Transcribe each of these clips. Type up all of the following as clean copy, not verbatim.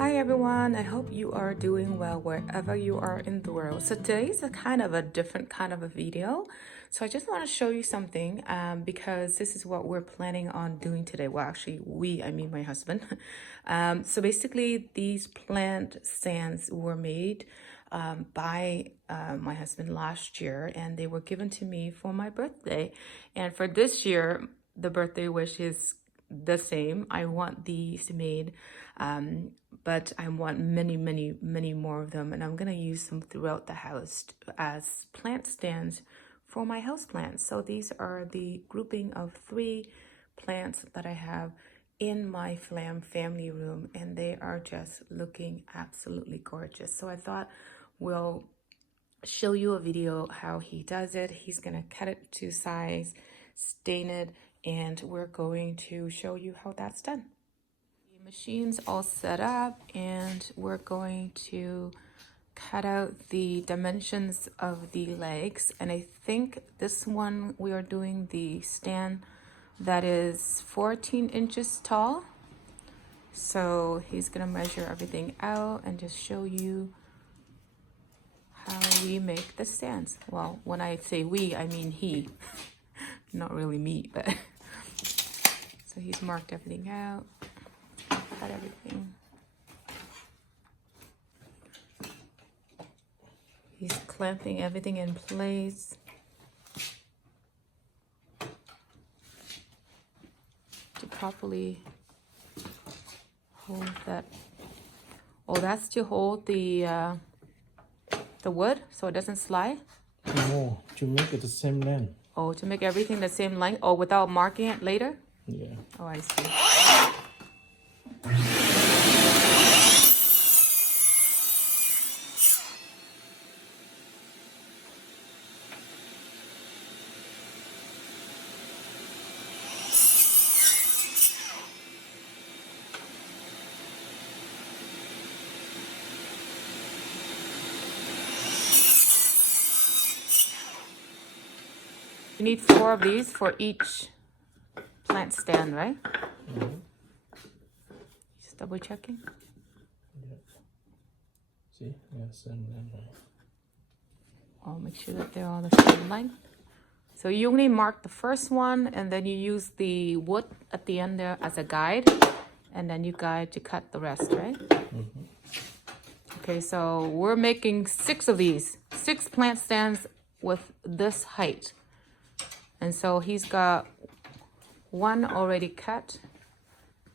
Hi everyone, I hope you are doing well wherever you are in the world. So today's a kind of a different kind of a video. So I just want to show you something because this is what we're planning on doing today. Well, actually I mean my husband. So basically these plant stands were made by my husband last year, and they were given to me for my birthday. And for this year, the birthday wish is the same. I want these made, but I want many more of them, and I'm gonna use them throughout the house as plant stands for my house plants. So these are the grouping of 3 plants that I have in my family room, and they are just looking absolutely gorgeous. So I thought we'll show you a video how he does it. He's gonna cut it to size, stain it, and we're going to show you how that's done. The machine's all set up, and we're going to cut out the dimensions of the legs. And I think this one we are doing the stand that is 14 inches tall. So he's gonna measure everything out and just show you how we make the stands. Well, when I say we, I mean he. Not really me, but so he's marked everything out, cut everything. He's clamping everything in place. To properly hold that. Oh, that's to hold the wood so it doesn't slide? No, to make it the same length. Oh, to make everything the same length? Oh, without marking it later? Yeah. Oh, I see. You need 4 of these for each plant stand, right? Mm-hmm. Just double checking. Yeah. See? Yeah, same length. I'll make sure that they're all the same length. So you only mark the first one, and then you use the wood at the end there as a guide, and then you guide to cut the rest, right? Mm-hmm. Okay, so we're making 6 of these, 6 plant stands with this height. And so he's got 1 already cut.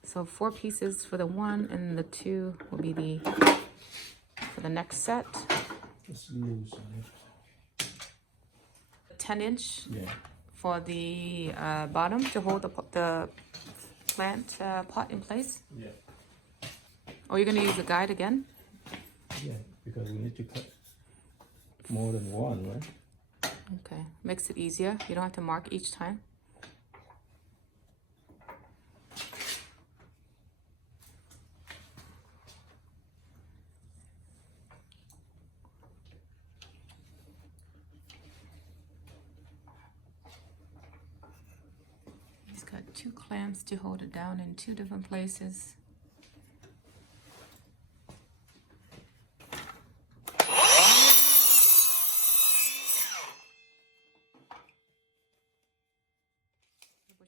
So 4 pieces for the 1, and the 2 will be for the next set. It's loose. 10-inch Yeah. for the bottom to hold the plant pot in place. Yeah. Or you're gonna use the guide again? Yeah, because we need to cut more than 1, right? Okay, makes it easier. You don't have to mark each time. He's got 2 clamps to hold it down in 2 different places.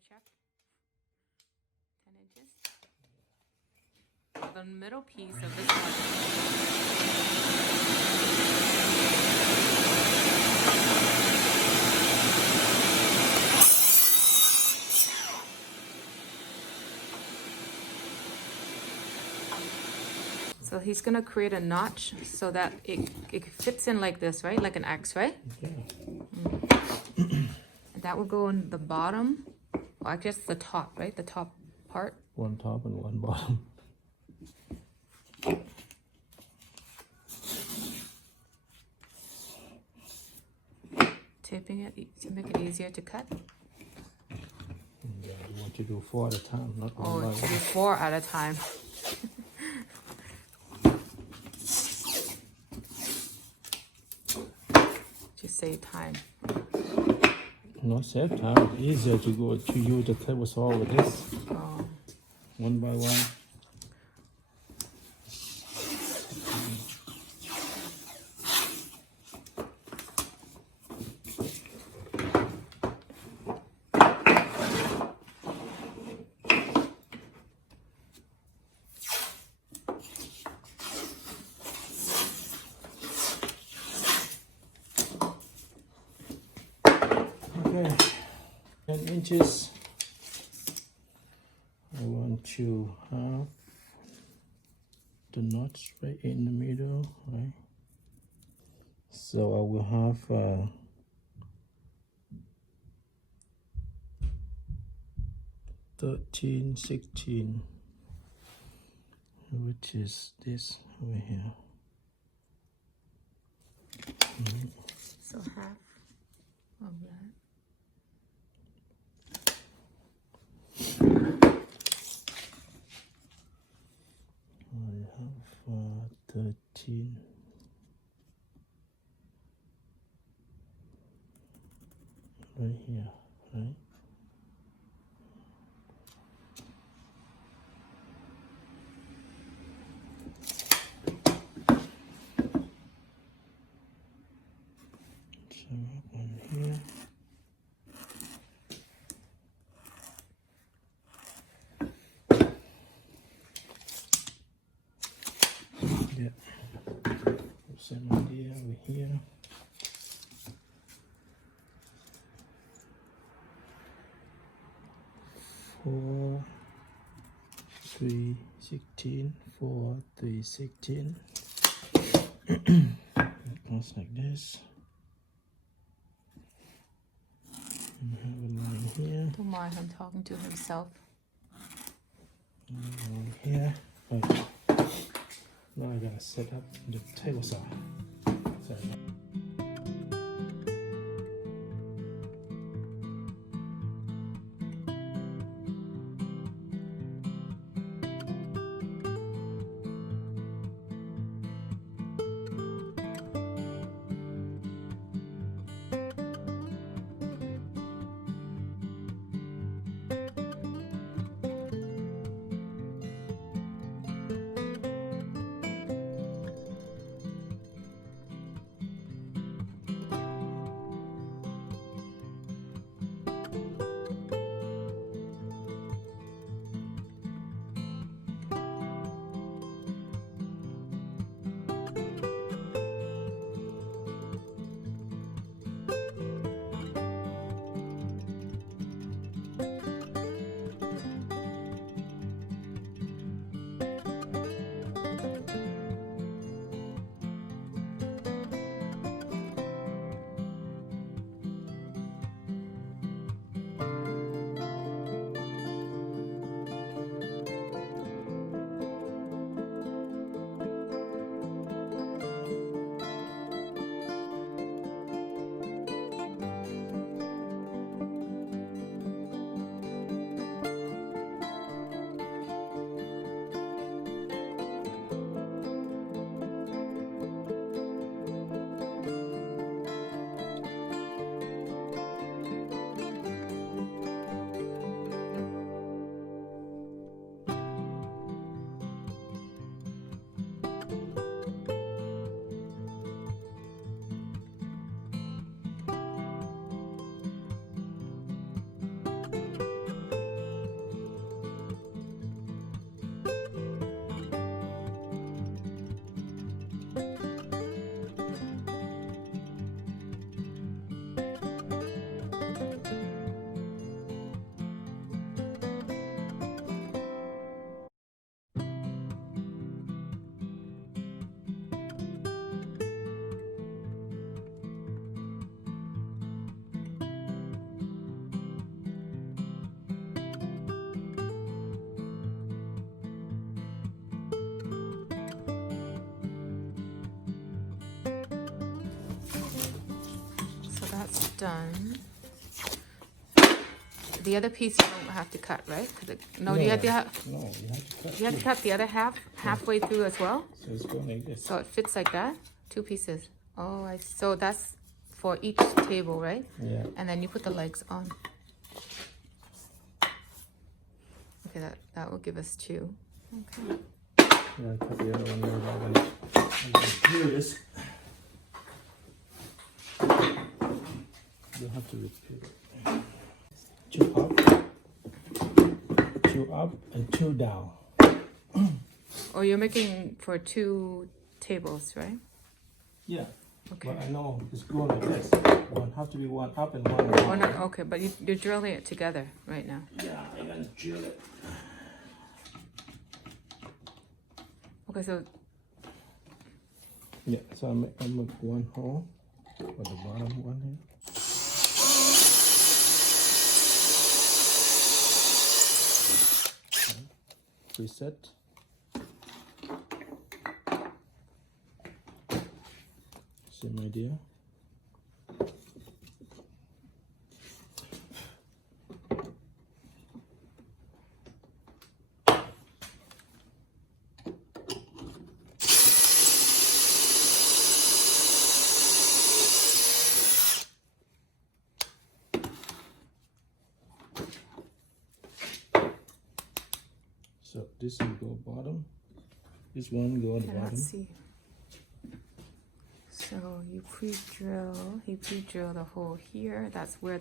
Check. 10 inches. The middle piece of this So he's gonna create a notch so that it fits in like this, right? Like an X, right? Yeah. And that will go in the bottom. Well, I guess the top, right? The top part. 1 top and 1 bottom. Taping it to make it easier to cut. Yeah, you want to do 4 at a time, not Oh, one by to do one. 4 at a time. To save time. Not save time. Easier to go to use the table saw with this. Oh. 1 by 1. inches. I want to have the knots right in the middle, right? So I will have 13, 16, which is this over here. So half of that. I have 13. Right here, right? So one here. Yeah. Same idea over here. 4, 3, 16, 4, 3, 16. It goes like this. And I have a line here. Don't mind him talking to himself. And a line here. Right. Now I gotta set up the table saw. Sorry. That's done. The other piece you don't have to cut, right? No, you have to No, you have to cut. You have to cut the other half halfway through as well. So it's going like this. So it fits like that, 2 pieces. Oh, so that's for each table, right? Yeah. And then you put the legs on. Okay, that will give us 2. Okay. Yeah, cut the other one there. I'm gonna do this. You have to repeat it. 2 up, and 2 down. Oh, you're making for 2 tables, right? Yeah. Okay. But I know it's going like this. One have to be one up and one down. Okay, but you're drilling it together right now. Yeah, I'm gonna drill it. Okay, so Yeah, so I make one hole for the bottom one here. Okay. Preset. Same idea. So this will go bottom. This one go at the bottom. let's see. So you pre-drill the hole here. That's where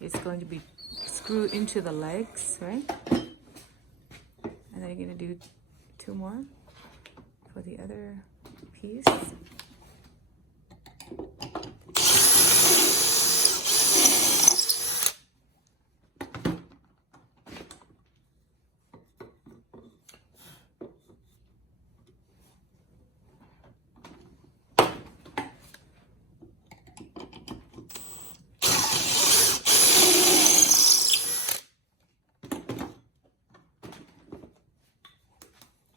it's going to be screwed into the legs, right? And then you're gonna do 2 more for the other piece.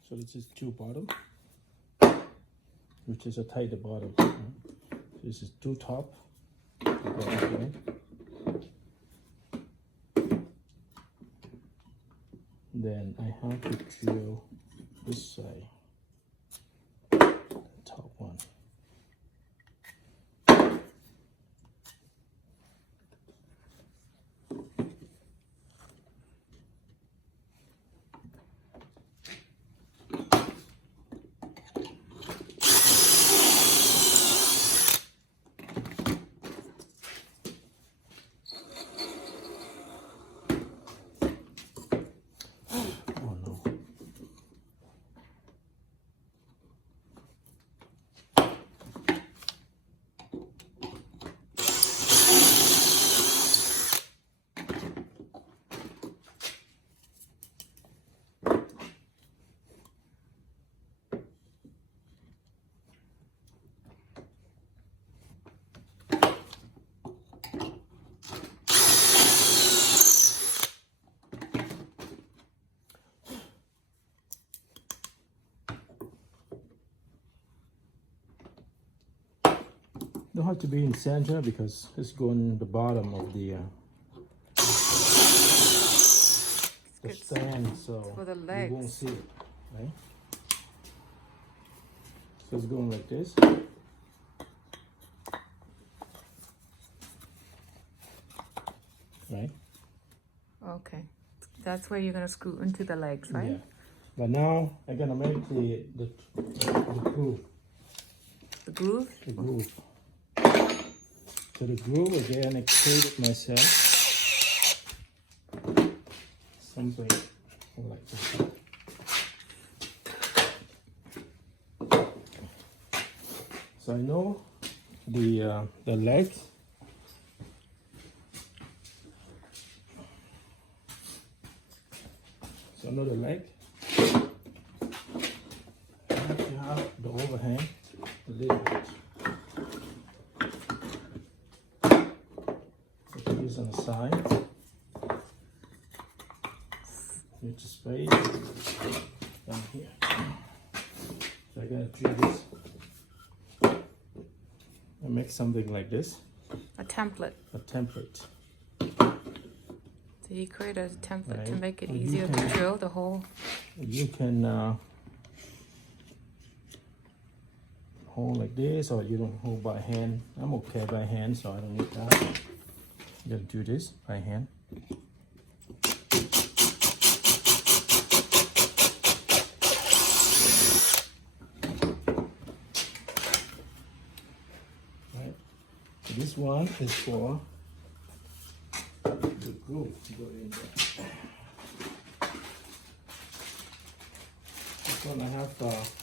So this is 2 bottom, which is a tighter bottom. This is 2 top. Then I have to drill this side, the top one. Don't have to be in center because it's going the bottom of the stand, so for the you legs. won't see it, right? So it's going like this. Right? Okay. That's where you're gonna screw into the legs, right? Yeah. But now I'm gonna make the groove. The groove? The groove. So the groove again, I created myself something like this. So I know the legs. So I know the leg. I have to have the overhang a little bit. Put this on the side. Need the space down here. So I gotta do this. I make something like this. A template. A template. So you create a template Right. to make it Or you easier to can- drill the hole. You can hold like this, or you don't hold by hand. I'm okay by hand, so I don't need that. I'm gonna do this by hand. Right. So this one is for the groove to go in there. This one I have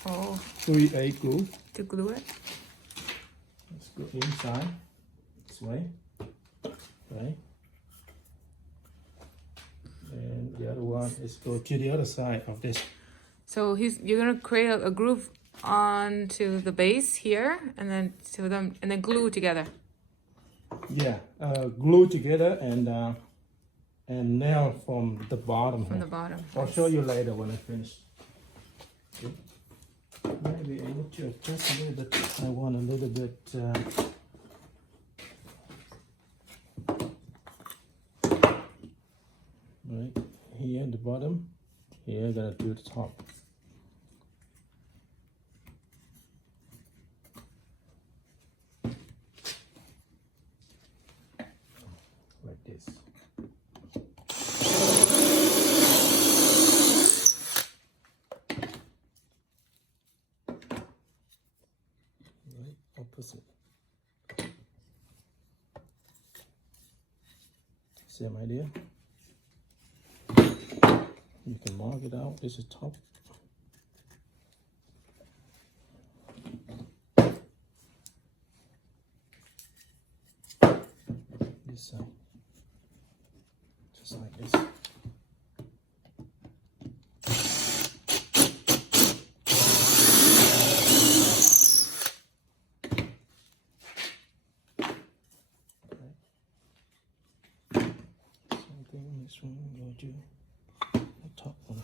Oh, 3/8 groove. to glue it? go inside this way, right? And the other one is go to the other side of this. So you're gonna create a groove onto the base here, and then to them, and then glue together. Yeah, glue together and nail from the bottom. From the bottom. I'll show you later when I finish. Okay. Maybe I need to adjust a little bit. I want a little bit. Right here at the bottom. Here, I'm gonna do the top. Like this. Right, opposite. Same idea. You can mark it out. This is top. This side. Just like this. Same thing, this one go to the top one.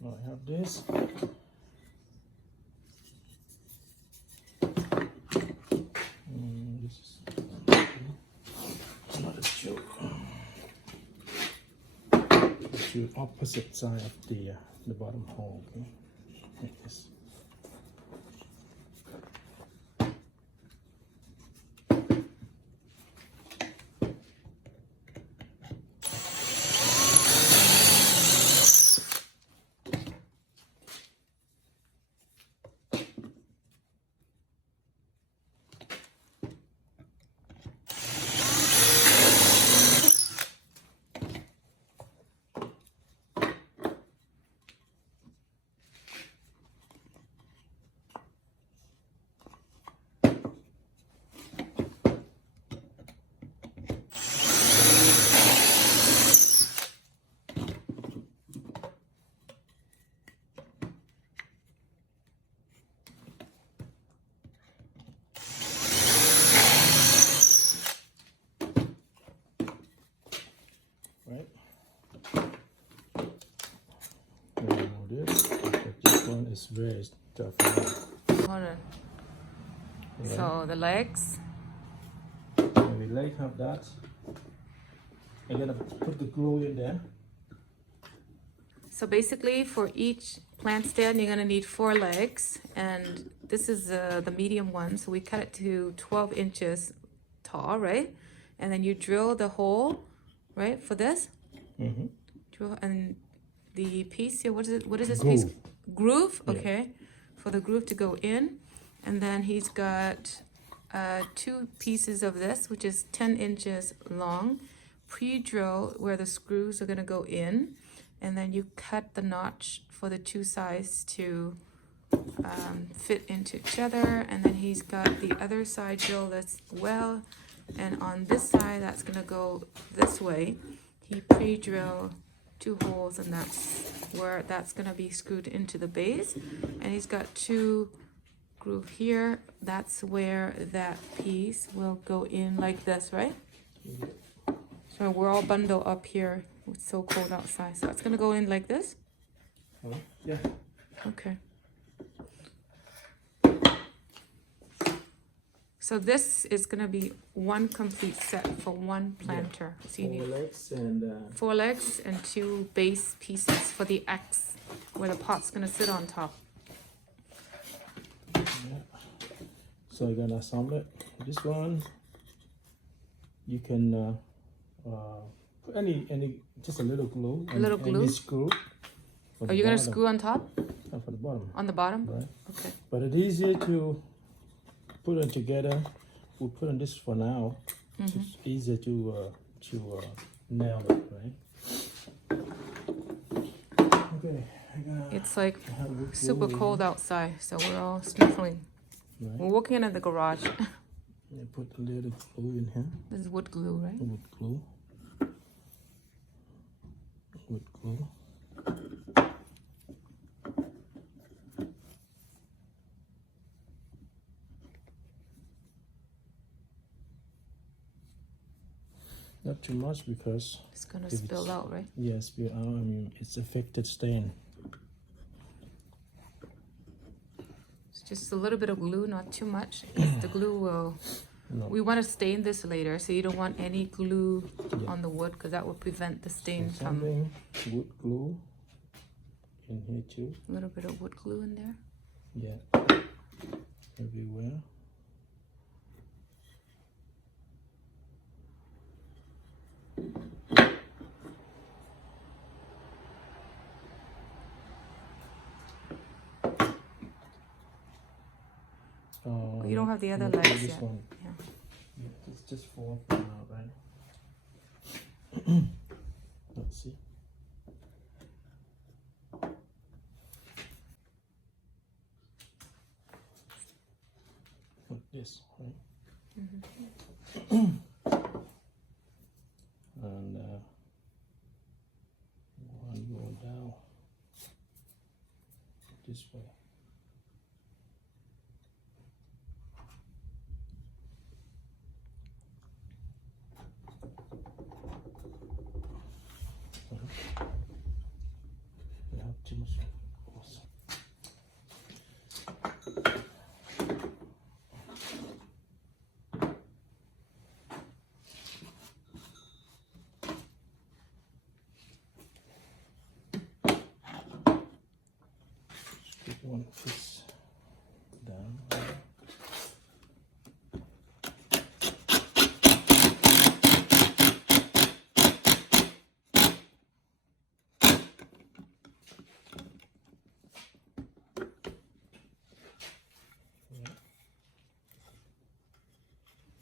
Now I have this. This is another two. To opposite side of the bottom hole. Okay, like this. Right. Remove this. This one is very tough. Hold on. Yeah. So the legs. When we leg have that, I'm gonna put the glue in there. So basically, for each plant stand, you're gonna need 4 legs, and this is the medium one. So we cut it to 12 inches tall, right? And then you drill the hole, right, for this. Mm-hmm. Drill, and the piece here, what is it? What is this Groove. piece? Groove. Yeah. Okay, for the groove to go in, and then he's got 2 pieces of this, which is 10 inches long. Pre-drill where the screws are gonna go in, and then you cut the notch for the 2 sides to fit into each other. And then he's got the other side drilled as well, and on this side that's gonna go this way. He pre-drill 2 holes, and that's where that's gonna be screwed into the base. And he's got 2 groove here. That's where that piece will go in like this, right? So we're all bundled up here. It's so cold outside, so it's gonna go in like this. Oh, yeah. Okay. So this is gonna be one complete set for one planter. So you 4 need legs and 4 legs and 2 base pieces for the X, where the pot's gonna sit on top. yeah. So you're gonna assemble it. This one, you can put any, just a little glue. A little glue? Any screw. Are you going to screw on top? No, for the bottom. On the bottom? Right. Okay. But it's easier to put them together. We'll put on this for now. It's easier to nail it, right? Okay. It's like super cold outside, so we're all sniffling. Right. We're working in the garage. Yeah, put a little glue in here. This is wood glue, right? Wood glue. Wood glue. Not too much because It's gonna spill out, right? yes, spill out. I mean, it's affected stain. It's just a little bit of glue, not too much. The glue will. No. We want to stain this later, so you don't want any glue on the wood because that will prevent the stain from. Wood glue in here too. A little bit of wood glue in there. Yeah, everywhere. You don't have the other legs yet. One. Yeah. Yeah, it's just four for now, right? Let's see. Like this, right? And one more down this way. We have too much. Awesome. Just one piece down.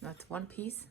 That's one piece.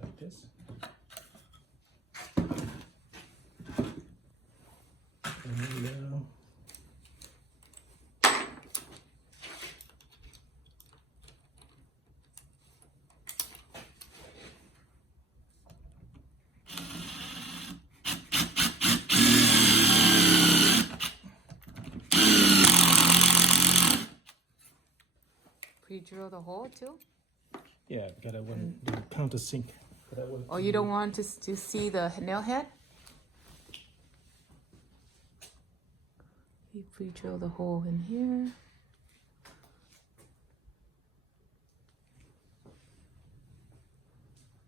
Like this. And Pre-drill the hole too? yeah, because I want the countersink. Oh, you don't want to see the nail head? You pre-drill the hole in here.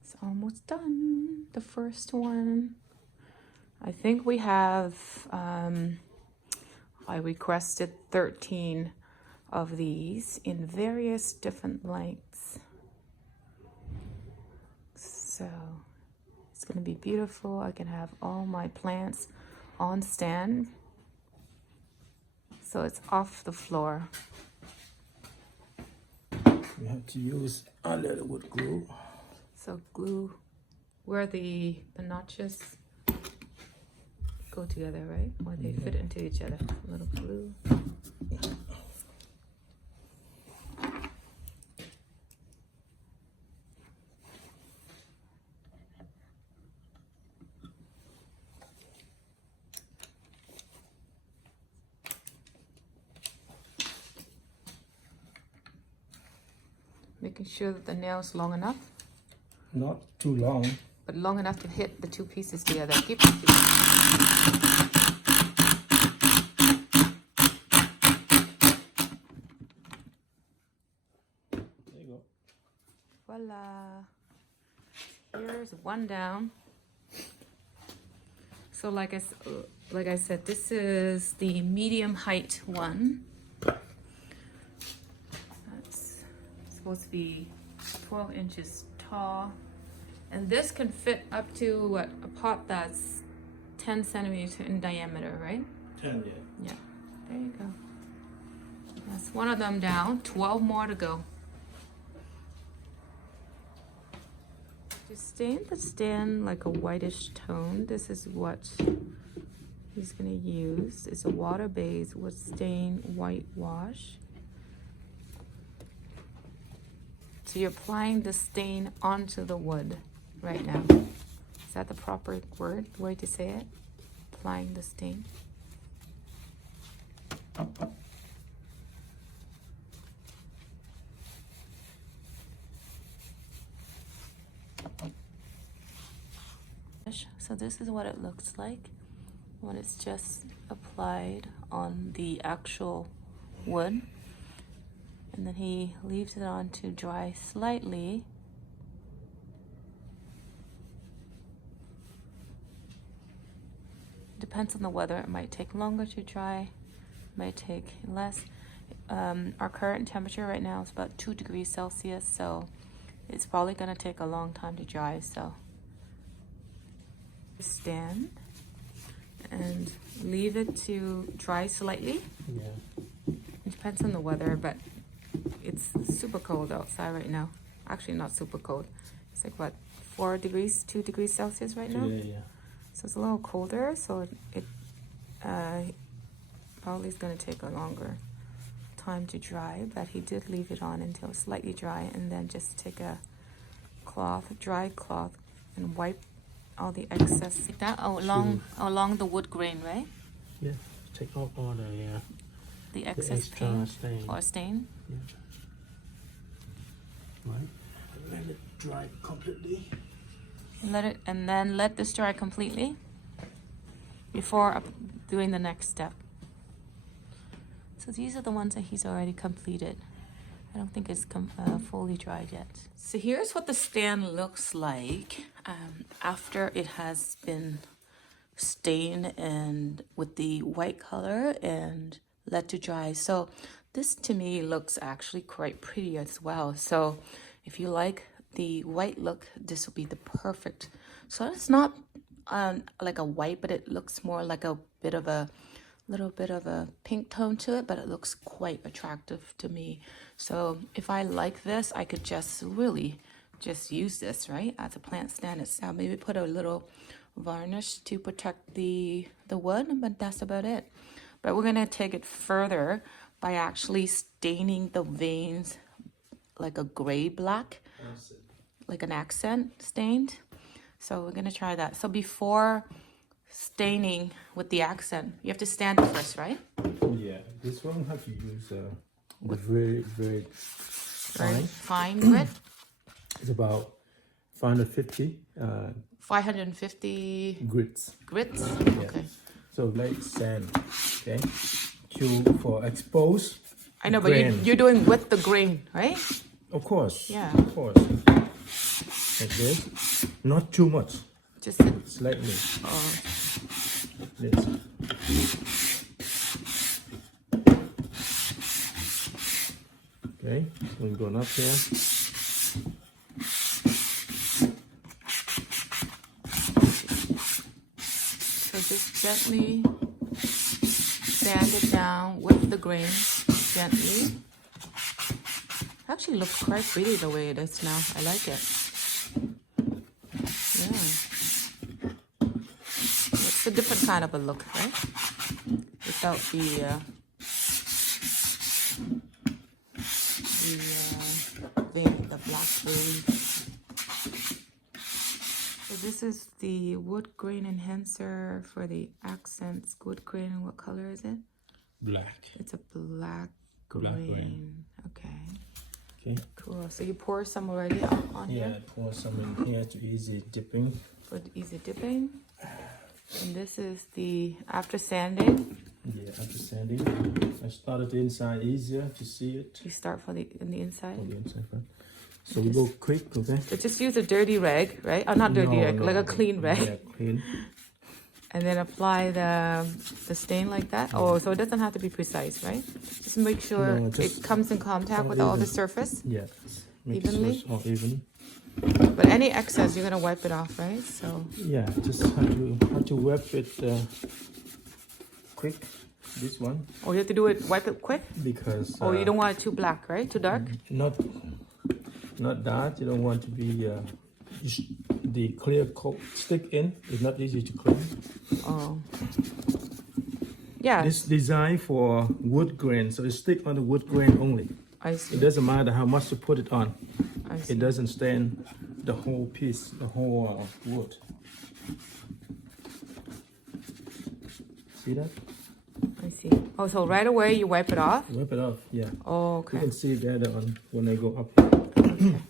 It's almost done. The first one. I think we have, I requested 13 of these in various different lengths. So it's gonna be beautiful. I can have all my plants on stand, so it's off the floor. We have to use a little wood glue. So glue where the notches go together, right? Or they fit into each other. A little glue. Making sure that the nail's long enough. Not too long. But long enough to hit the two pieces together. Keep repeating. There you go. Voila. Here's one down. So like I said, this is the medium height one. That's supposed to be 12 inches tall. And this can fit up to what, a pot that's 10 centimeters in diameter, right? 10, yeah. Yeah, there you go. That's one of them down, 12 more to go. To stain the stand like a whitish tone, this is what he's gonna use. It's a water-based wood stain whitewash. So you're applying the stain onto the wood right now. Is that the proper way to say it? Applying the stain. So this is what it looks like when it's just applied on the actual wood. And then he leaves it on to dry slightly. Depends on the weather. It might take longer to dry, might take less. Our current temperature right now is about 2 degrees Celsius, so it's probably gonna take a long time to dry. So stand and leave it to dry slightly. Yeah. It depends on the weather, but it's super cold outside right now. Actually, not super cold. It's like what, 4 degrees, 2 degrees Celsius right now? Yeah, yeah. So it's a little colder, so it probably is going to take a longer time to dry, but he did leave it on until slightly dry, and then just take a cloth, dry cloth, and wipe all the excess like that along the wood grain, right? Yeah, take off all the excess extra paint stain. or stain. Yeah. Right. Let it dry completely. Let this dry completely before doing the next step. So these are the ones that he's already completed. I don't think it's fully dried yet. So here's what the stand looks like after it has been stained and with the white color and let to dry. So this to me looks actually quite pretty as well. So if you like the white look, this will be the perfect. So it's not like a white, but it looks more like a bit of a little bit of a pink tone to it, but it looks quite attractive to me. So if I like this, I could just really just use this, right, as a plant stand itself. Maybe put a little varnish to protect the wood, but that's about it. But we're gonna take it further by actually staining the veins like a gray black, like an accent stained. So we're gonna try that. So before staining with the accent, you have to stand it first, right? Yeah, this one have to use very, very fine grit. It's about 550 550 grits. grits. Yeah. Okay. So like sand, okay, for expose. I know, but you're doing with the grain, right? Of course. Yeah. Of course. Like this, not too much. Just Slightly. oh. This. Okay, we're going up here. gently sand it down with the grain, gently. Actually looks quite pretty the way it is now. I like it. Yeah. It's a different kind of a look, right? Without the black berry. So this is the wood grain enhancer for the accents. Wood grain, what color is it? Black. It's a black grain. Black grain. Okay. Okay. Cool. So you pour some already on here? Yeah, pour some in here to easy dipping. For easy dipping. And this is the after sanding. Yeah, after sanding. I started the inside easier to see it. You start from the inside? On the inside, right? So we go quick, okay? But just use a dirty rag, right? Or not dirty rag, like a clean rag. Yeah, clean. And then apply the stain like that. Oh, so it doesn't have to be precise, right? Just make sure it comes in contact with all the surface. Yeah. Evenly. Sure all even. But any excess, you're gonna wipe it off, right? So yeah, just have to wipe it quick. This one. Oh, you have to do it, wipe it quick. Because. Oh, you don't want it too black, right? Too dark. Not that. You don't want to be. The clear coat stick in. It's not easy to clean. Oh. Yeah. It's designed for wood grain, so it stick on the wood grain only. I see. It doesn't matter how much you put it on. I see. It doesn't stain the whole piece, the whole wood. See that? I see. Oh, so right away you wipe it off? Wipe it off, yeah. Oh, okay. You can see it better on when I go up here. Okay.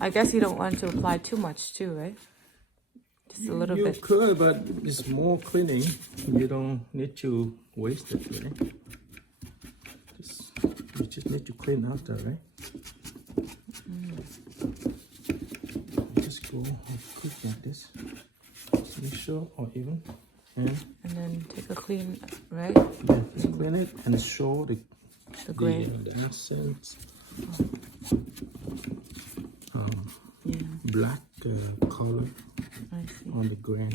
I guess you don't want to apply too much too, right? Just a little bit. You could, but it's more cleaning. You don't need to waste it, right? You just need to clean after, right? Just go quick like this. Just make sure, or even. And then take a clean, right? Yeah, just clean it and show the grain. The accents. Yeah. Black color I see. on the grain.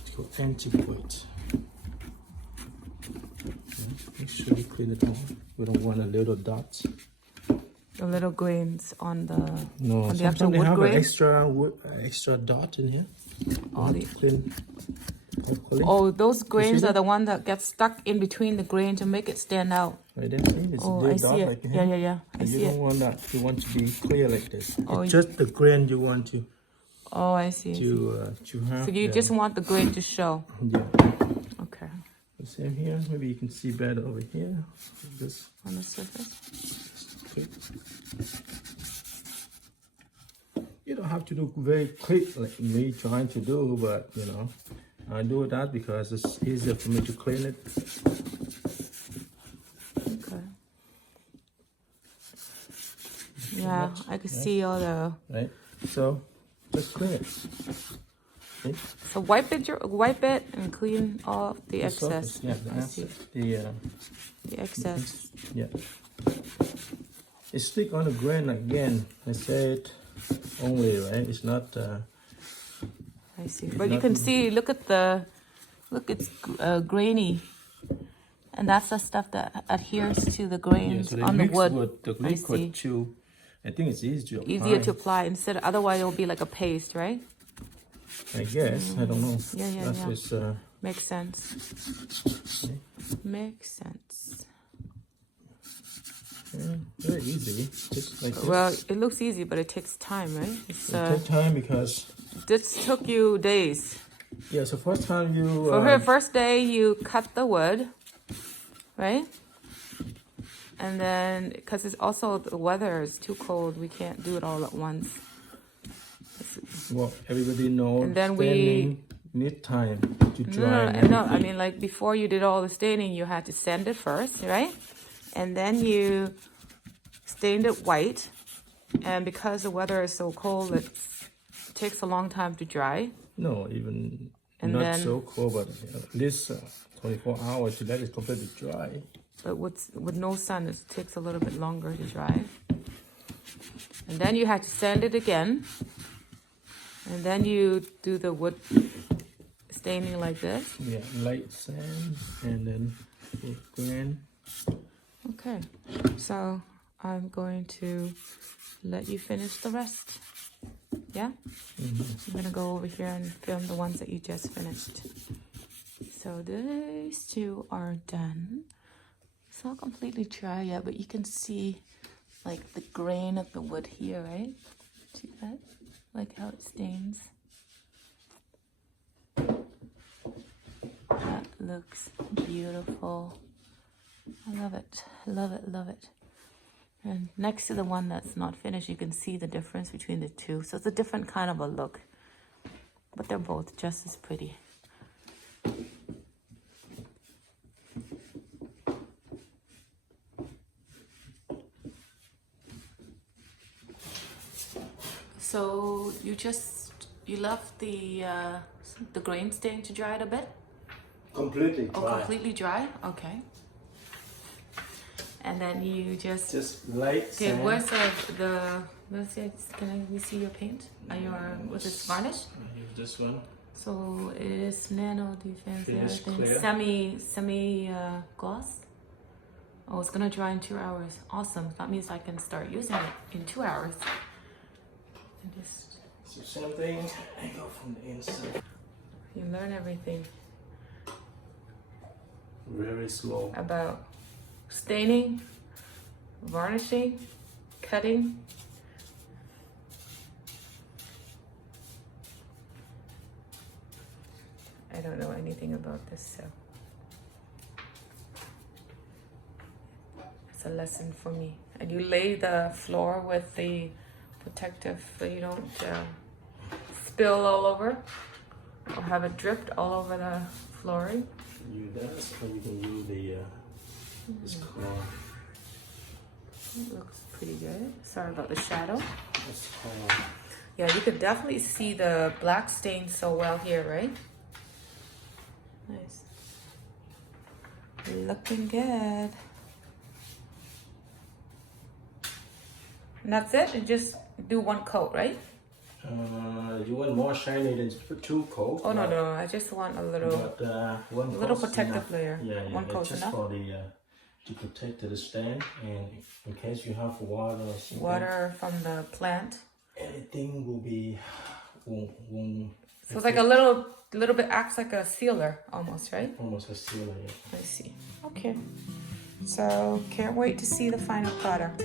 It's called anti-white. Make sure you clean it all. We don't want a little dots. The little grains on the sometimes actual they wood have grain. an extra dot in here. All the Clean. Oh, those grains are the one that get stuck in between the grain to make it stand out. Right there, see? It's Oh, a I dot see it. like Yeah. I see you it. don't want that. You want to be clear like this. Oh, It's just the grain you want to Oh, I see. to have. So you just want the grain to show. Yeah. Okay. The same here. Maybe you can see better over here. This. On the surface. Okay. You don't have to do very quick like me trying to do, but you know, I do that because it's easier for me to clean it. Okay. Yeah, I can see all the. Right. So just clean it. Okay. So wipe it, and clean off the excess. Surface, yeah, The excess. Yeah. It stick on the grain again. I said only, right? It's not. I see. But you can see. Look, it's grainy, and that's the stuff that adheres to the grains so on the wood. The liquid too. I think it's easier to apply. Instead, otherwise it will be like a paste, right? I guess. I don't know. Yeah. Just, Makes sense. okay. Makes sense. Yeah, very easy. Just like this. Well, it looks easy, but it takes time, right? It takes time because. This took you days. Yeah. So first time you. For her first day, you cut the wood, right? And then, because it's also the weather is too cold, we can't do it all at once. Well, everybody knows. And then need time to dry. No. I mean, like before you did all the staining, you had to sand it first, right? And then you stained it white. And because the weather is so cold, it takes a long time to dry. No, even And not then- so cold, but at least 24 hours to let it completely dry. But with no sun, it takes a little bit longer to dry. And then you have to sand it again. And then you do the wood staining like this. Yeah, light sand and then grand. Okay, so I'm going to let you finish the rest. Yeah? I'm gonna go over here and film the ones that you just finished. So these two are done. It's not completely dry yet, but you can see like the grain of the wood here, right? See that? Like how it stains. That looks beautiful. I love it, love it, love it. And next to the one that's not finished, you can see the difference between the two. So it's a different kind of a look, but they're both just as pretty. So you left the grain stain to dry it a bit? Completely dry. Oh, completely dry? Okay. And then you just light sand. Okay, where's can we see your paint? Was it varnish? I use this one. So it is nano defense, Finish everything. Semi gloss. Oh, it's gonna dry in 2 hours. Awesome. That means I can start using it in 2 hours. And just So same thing. I go from the inside. you learn everything Very slow. about staining, varnishing, cutting. I don't know anything about this, so it's a lesson for me. And you lay the floor with the protective so you don't spill all over or have it dripped all over the flooring. Use that, or you can use the this color. It looks pretty good. Sorry about the shadow. This color. Yeah, you could definitely see the black stain so well here, right? Nice. Looking good. And that's it? And just do one coat, right? You want more shiny than 2 coats? Oh, no. I just want a little, one little coat's protective enough. layer. Yeah, One coat's just enough. for the to protect the stand, and in case you have water or something, Water from the plant. anything will be won't So it's like a little bit acts like a sealer almost, right? almost a sealer. Yeah. I see. Okay. So can't wait to see the final product.